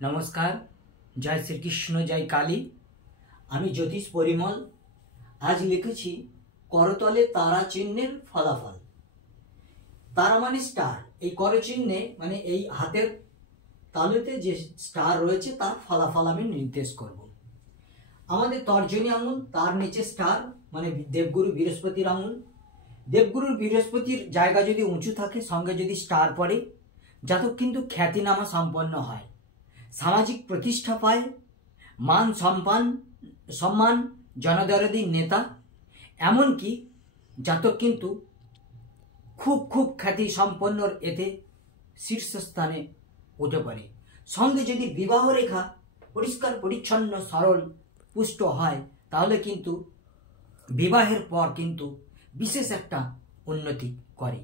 नमस्कार। जय श्री कृष्ण, जय काली। आमी ज्योतिष परिमल आज लिखेছি करतले तारा चिन्हेर फलाफल। तारा माने स्टार, এই कर चिन्हे माने এই हाथेर तालुते जे स्टार রয়েছে তার ফলাফল আমি নির্দেশ করব। আমাদের তর্জনী আঙুল, তার নিচে স্টার মানে দেবগুরু বৃহস্পতির আঙুল। দেবগুরুর বৃহস্পতির জায়গা যদি উঁচু থাকে, সঙ্গে যদি স্টার পড়ে, জাতক কিন্তু খ্যাতিনামা সম্পন্ন হয়, সামাজিক প্রতিষ্ঠা পায়, মান সম্মান, জনদরদি নেতা, এমনকি জাতক কিন্তু খুব খ্যাতি সম্পন্নর এতে শীর্ষস্থানে উঠে পড়ে। সঙ্গে যদি বিবাহ রেখা পরিষ্কার পরিচ্ছন্ন সরল পুষ্ট হয়, তাহলে কিন্তু বিবাহের পর কিন্তু বিশেষ একটা উন্নতি করে।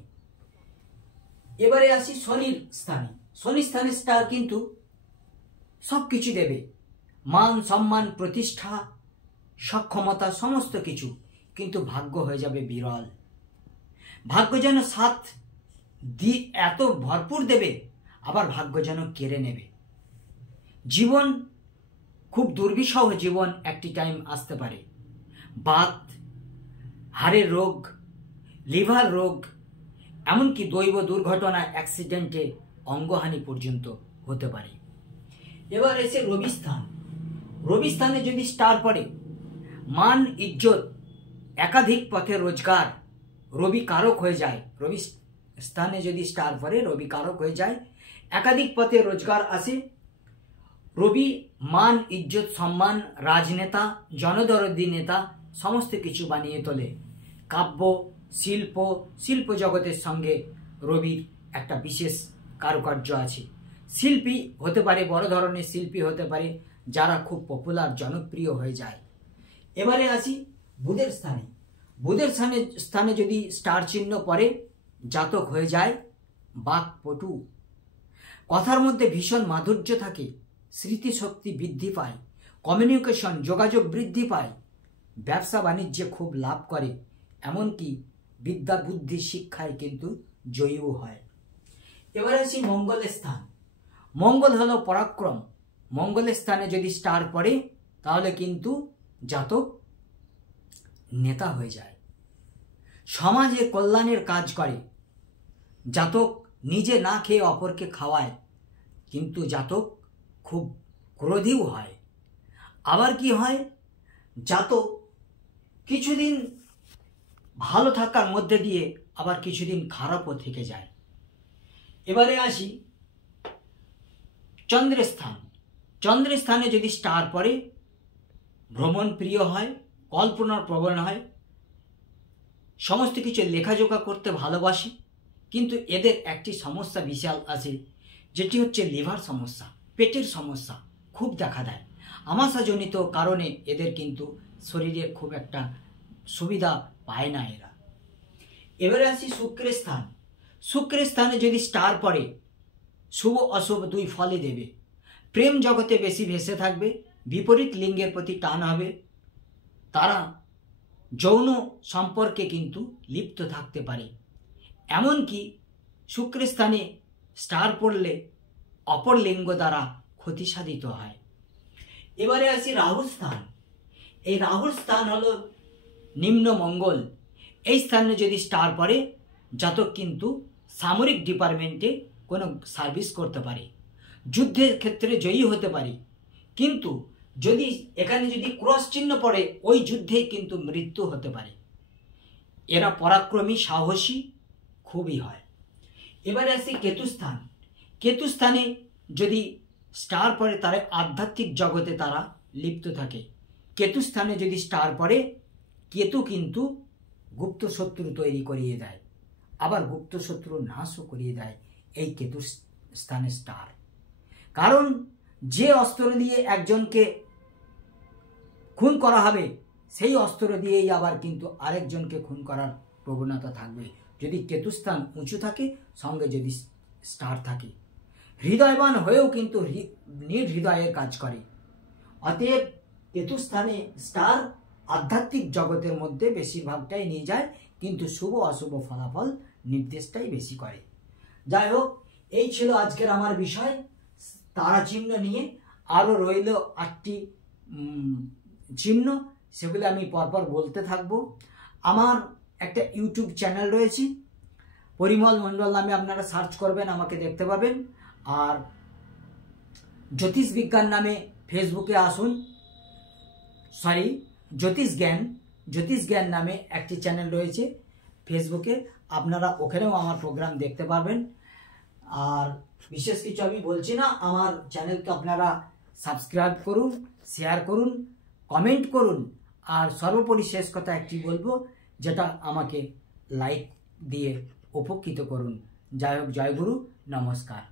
এবারে আসি শনির স্থানে। শনির স্থানে স্টার কিন্তু সবকিছু দেবে, মান সম্মান প্রতিষ্ঠা সক্ষমতা সমস্ত কিছু, কিন্তু ভাগ্য হয়ে যাবে বিরল। ভাগ্য যেন সাথ এত ভরপুর দেবে, আবার ভাগ্য যেন কেড়ে নেবে। জীবন খুব দুর্বিষহ জীবন একটি টাইম আসতে পারে। বাত, হাড়ের রোগ, লিভার রোগ, এমনকি দৈব দুর্ঘটনা, অ্যাক্সিডেন্টে অঙ্গহানি পর্যন্ত হতে পারে। এবার এসে রবি স্থান। রবি স্থানে যদি স্টার পড়ে, মান ইজ্জত, একাধিক পথে রোজগার, রবি কারক হয়ে যায়। রবি স্থানে যদি স্টার পড়ে, রবি কারক হয়ে যায়, একাধিক পথে রোজগার আসে। রবি মান ইজ্জত সম্মান, রাজনেতা, জনদরদি নেতা সমস্ত কিছু বানিয়ে তোলে। কাব্য শিল্প জগতের সঙ্গে রবির একটা বিশেষ কারুকার্য আছে। শিল্পী হতে পারে, বড় ধরনের শিল্পী হতে পারে, যারা খুব পপুলার জনপ্রিয় হয়ে যায়। এবারে আসি বুধের স্থানে। বুধের স্থানে যদি স্টার চিহ্ন পড়ে, জাতক হয়ে যায় বাকপটু। কথার মধ্যে ভীষণ মাধুর্য থাকে, স্মৃতিশক্তি বৃদ্ধি পায়, কমিউনিকেশন যোগাযোগ বৃদ্ধি পায়, ব্যবসা বাণিজ্যে খুব লাভ করে, এমনকি বিদ্যা বুদ্ধি শিক্ষায় কিন্তু জয়ীও হয়। এবারে আসি মঙ্গলের স্থান। মঙ্গল হলো পরাক্রম। মঙ্গলের স্থানে যদি স্টার পড়ে, তাহলে কিন্তু জাতক নেতা হয়ে যায়, সমাজে কল্যাণের কাজ করে। জাতক নিজে না খেয়ে অপরকে খাওয়ায়, কিন্তু জাতক খুব ক্রোধীও হয়। আবার কি হয়, জাতক কিছুদিন ভালো থাকার মধ্যে দিয়ে আবার কিছুদিন খারাপও থেকে যায়। এবারে আসি চন্দ্রের স্থান। চন্দ্রের স্থানে যদি স্টার পড়ে, ভ্রমণ প্রিয় হয়, কল্পনার প্রবণ হয়, সমস্ত কিছু লেখাজোখা করতে ভালোবাসে, কিন্তু এদের একটি সমস্যা বিশাল আছে, যেটি হচ্ছে লিভার সমস্যা, পেটের সমস্যা খুব দেখা দেয়। আমাশাজনিত কারণে এদের কিন্তু শরীরে খুব একটা সুবিধা পায় না এরা। এবারে আসি শুক্রের স্থান। শুক্রের স্থানে যদি স্টার পড়ে, শুভ অশুভ দুই ফলই দেবে। প্রেম জগতে বেশি ভেসে থাকবে, বিপরীত লিঙ্গের প্রতি টান হবে, তারা যৌন সম্পর্কে কিন্তু লিপ্ত থাকতে পারে। এমনকি শুক্রের স্থানে স্টার পড়লে অপর লিঙ্গ দ্বারা ক্ষতি সাধিত হয়। এবারে আসি রাহুর স্থান। এই রাহুর স্থান হলো নিম্ন মঙ্গল। এই স্থানে যদি স্টার পড়ে, জাতক কিন্তু সামরিক ডিপার্টমেন্টে কোনো সার্ভিস করতে পারে, যুদ্ধের ক্ষেত্রে জয়ী হতে পারে, কিন্তু যদি এখানে যদি ক্রস চিহ্ন পড়ে, ওই যুদ্ধেই কিন্তু মৃত্যু হতে পারে। এরা পরাক্রমী সাহসী খুবই হয়। এবারে আসি কেতুস্থান। কেতুস্থানে যদি স্টার পড়ে, তারা আধ্যাত্মিক জগতে তারা লিপ্ত থাকে। কেতুস্থানে যদি স্টার পড়ে, কেতু কিন্তু গুপ্ত শত্রু তৈরি করিয়ে দেয়, আবার গুপ্ত শত্রু নাশও করিয়ে দেয় এই কেতুর স্থানে স্টার। কারণ যে অস্ত্র দিয়ে একজনকে খুন করা হবে, সেই অস্ত্র দিয়েই আবার কিন্তু আরেকজনকে খুন করার প্রবণতা থাকবে, যদি কেতুস্থান উঁচু থাকে, সঙ্গে যদি স্টার থাকে। হৃদয়বান হয়েও কিন্তু নির্হৃদয়ের কাজ করে। অতএব কেতুস্থানে স্টার আধ্যাত্মিক জগতের মধ্যে বেশিরভাগটাই নিয়ে যায়, কিন্তু শুভ অশুভ ফলাফল নির্দেশটাই বেশি করে। যাই হোক, এই ছিল আজকের আমার বিষয়। তারা চিহ্ন নিয়ে আরও রইল 8টি চিহ্ন, সেগুলো আমি পরপর বলতে থাকবো। আমার একটা ইউটিউব চ্যানেল রয়েছে, পরিমল মণ্ডল নামে আপনারা সার্চ করবেন, আমাকে দেখতে পাবেন। আর জ্যোতিষ বিজ্ঞান নামে ফেসবুকে আসুন, সরি জ্যোতিষ জ্ঞান নামে একটি চ্যানেল রয়েছে ফেসবুকে, আপনারা ওখানেও আমার প্রোগ্রাম দেখতে পারবেন। আর বিশেষ কিছু আমি বলছি না, আমার চ্যানেলকে আপনারা সাবস্ক্রাইব করুন, শেয়ার করুন, কমেন্ট করুন, আর সর্বোপরি শেষ কথা একটি বলবো, যেটা আমাকে লাইক দিয়ে উপকৃত করুন। জয় হোক, জয় গুরু, নমস্কার।